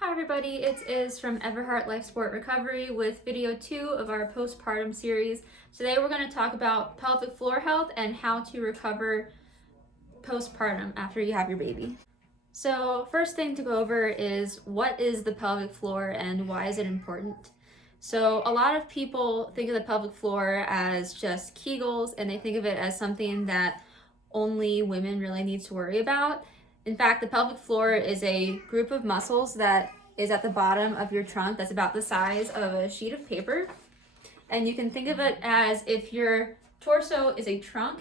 Hi everybody, it's Iz from Everhart Life Sport Recovery with video 2 of our postpartum series. Today we're going to talk about pelvic floor health and how to recover postpartum after you have your baby. So first thing to go over is what is the pelvic floor and why is it important? So a lot of people think of the pelvic floor as just Kegels, and they think of it as something that only women really need to worry about. In fact, the pelvic floor is a group of muscles that is at the bottom of your trunk that's about the size of a sheet of paper. And you can think of it as if your torso is a trunk.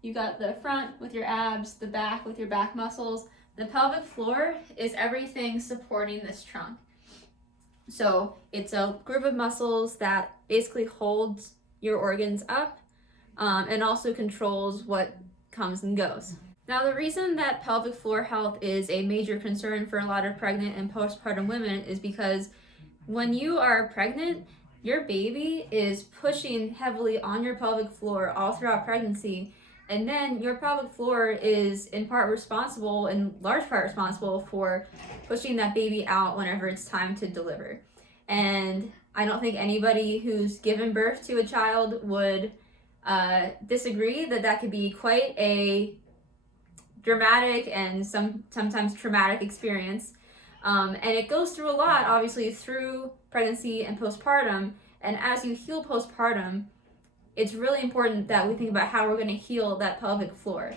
You got the front with your abs, the back with your back muscles. The pelvic floor is everything supporting this trunk. So it's a group of muscles that basically holds your organs up and also controls what comes and goes. Now, the reason that pelvic floor health is a major concern for a lot of pregnant and postpartum women is because when you are pregnant, your baby is pushing heavily on your pelvic floor all throughout pregnancy, and then your pelvic floor is in large part responsible for pushing that baby out whenever it's time to deliver. And I don't think anybody who's given birth to a child would disagree that could be quite a dramatic and sometimes traumatic experience. And it goes through a lot, obviously, through pregnancy and postpartum. And as you heal postpartum, it's really important that we think about how we're going to heal that pelvic floor.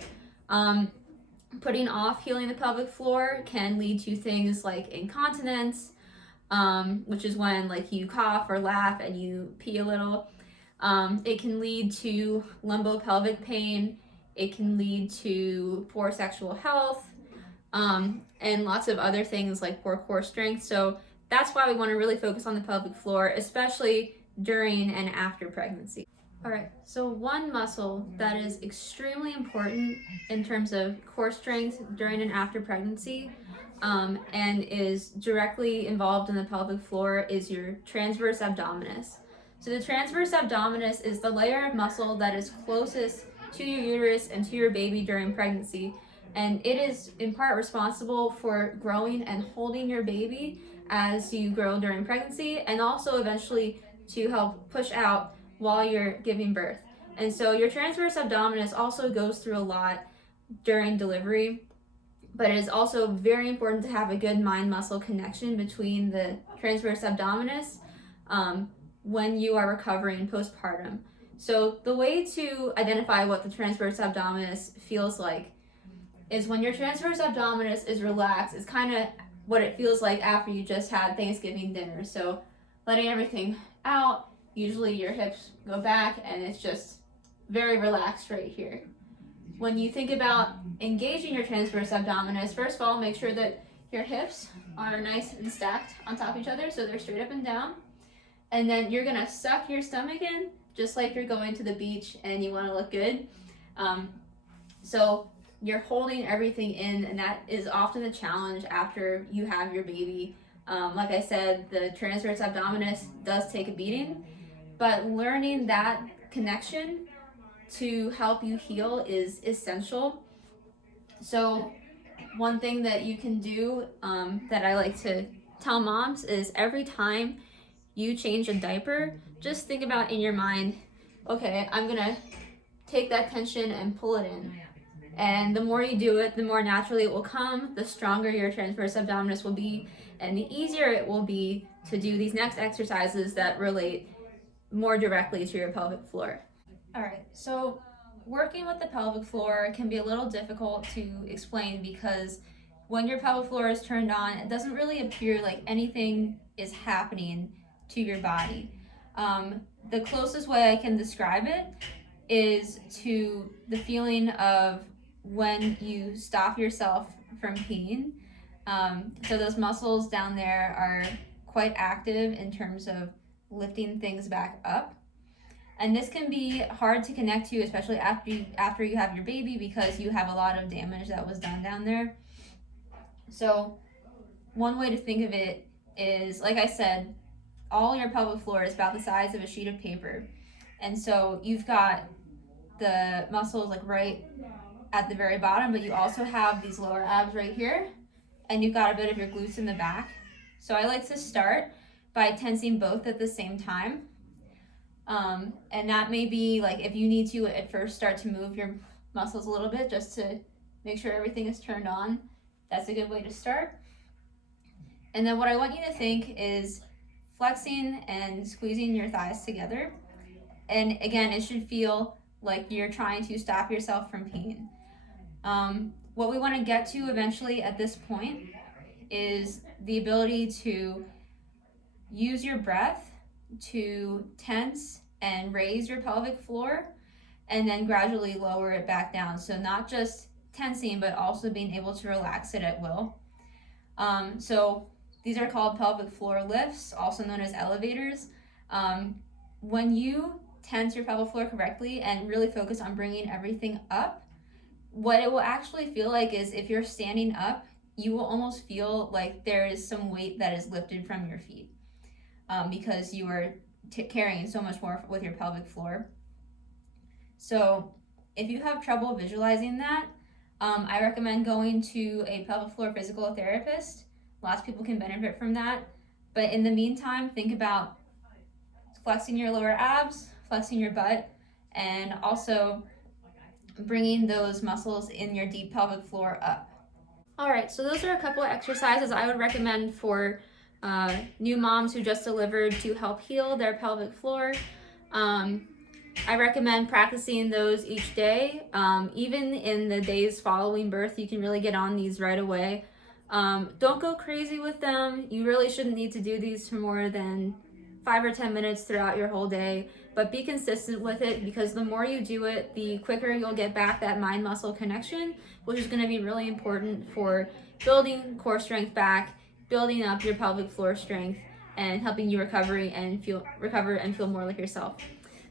Putting off healing the pelvic floor can lead to things like incontinence, which is when you cough or laugh and you pee a little. It can lead to lumbopelvic pain. It can lead to poor sexual health, and lots of other things like poor core strength. So that's why we want to really focus on the pelvic floor, especially during and after pregnancy. All right, so one muscle that is extremely important in terms of core strength during and after pregnancy and is directly involved in the pelvic floor is your transverse abdominis. So the transverse abdominis is the layer of muscle that is closest to your uterus and to your baby during pregnancy, and it is in part responsible for growing and holding your baby as you grow during pregnancy, and also eventually to help push out while you're giving birth. And so your transverse abdominis also goes through a lot during delivery, but it is also very important to have a good mind-muscle connection between the transverse abdominis when you are recovering postpartum. So the way to identify what the transverse abdominis feels like is when your transverse abdominis is relaxed. It's kind of what it feels like after you just had Thanksgiving dinner. So letting everything out, usually your hips go back and it's just very relaxed right here. When you think about engaging your transverse abdominis, first of all, make sure that your hips are nice and stacked on top of each other so they're straight up and down. And then you're gonna suck your stomach in just like you're going to the beach and you want to look good. So you're holding everything in, and that is often the challenge after you have your baby. Like I said, the transverse abdominis does take a beating, but learning that connection to help you heal is essential. So one thing that you can do that I like to tell moms is every time you change a diaper, just think about in your mind, okay, I'm gonna take that tension and pull it in. And the more you do it, the more naturally it will come, the stronger your transverse abdominis will be, and the easier it will be to do these next exercises that relate more directly to your pelvic floor. All right, so working with the pelvic floor can be a little difficult to explain because when your pelvic floor is turned on, it doesn't really appear like anything is happening to your body. The closest way I can describe it is to the feeling of when you stop yourself from peeing. So those muscles down there are quite active in terms of lifting things back up. And this can be hard to connect to, especially after you have your baby, because you have a lot of damage that was done down there. So one way to think of it is, like I said, all your pelvic floor is about the size of a sheet of paper. And so you've got the muscles right at the very bottom, but you also have these lower abs right here. and you've got a bit of your glutes in the back. So I like to start by tensing both at the same time. And that may be like if you need to at first start to move your muscles a little bit just to make sure everything is turned on. That's a good way to start. And then what I want you to think is flexing and squeezing your thighs together. And again, it should feel like you're trying to stop yourself from pain. What we want to get to eventually at this point is the ability to use your breath to tense and raise your pelvic floor and then gradually lower it back down. So not just tensing, but also being able to relax it at will. So these are called pelvic floor lifts, also known as elevators. When you tense your pelvic floor correctly and really focus on bringing everything up, what it will actually feel like is if you're standing up, you will almost feel like there is some weight that is lifted from your feet because you are carrying so much more with your pelvic floor. So if you have trouble visualizing that, I recommend going to a pelvic floor physical therapist. Lots of people can benefit from that. But in the meantime, think about flexing your lower abs, flexing your butt, and also bringing those muscles in your deep pelvic floor up. All right, so those are a couple of exercises I would recommend for new moms who just delivered to help heal their pelvic floor. I recommend practicing those each day. Even in the days following birth, you can really get on these right away. Don't go crazy with them. You really shouldn't need to do these for more than 5 or 10 minutes throughout your whole day, but be consistent with it because the more you do it, the quicker you'll get back that mind-muscle connection, which is going to be really important for building core strength back, building up your pelvic floor strength, and helping you recover and feel more like yourself.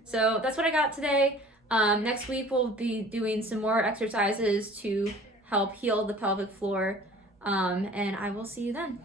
So that's what I got today. Next week we'll be doing some more exercises to help heal the pelvic floor, and I will see you then.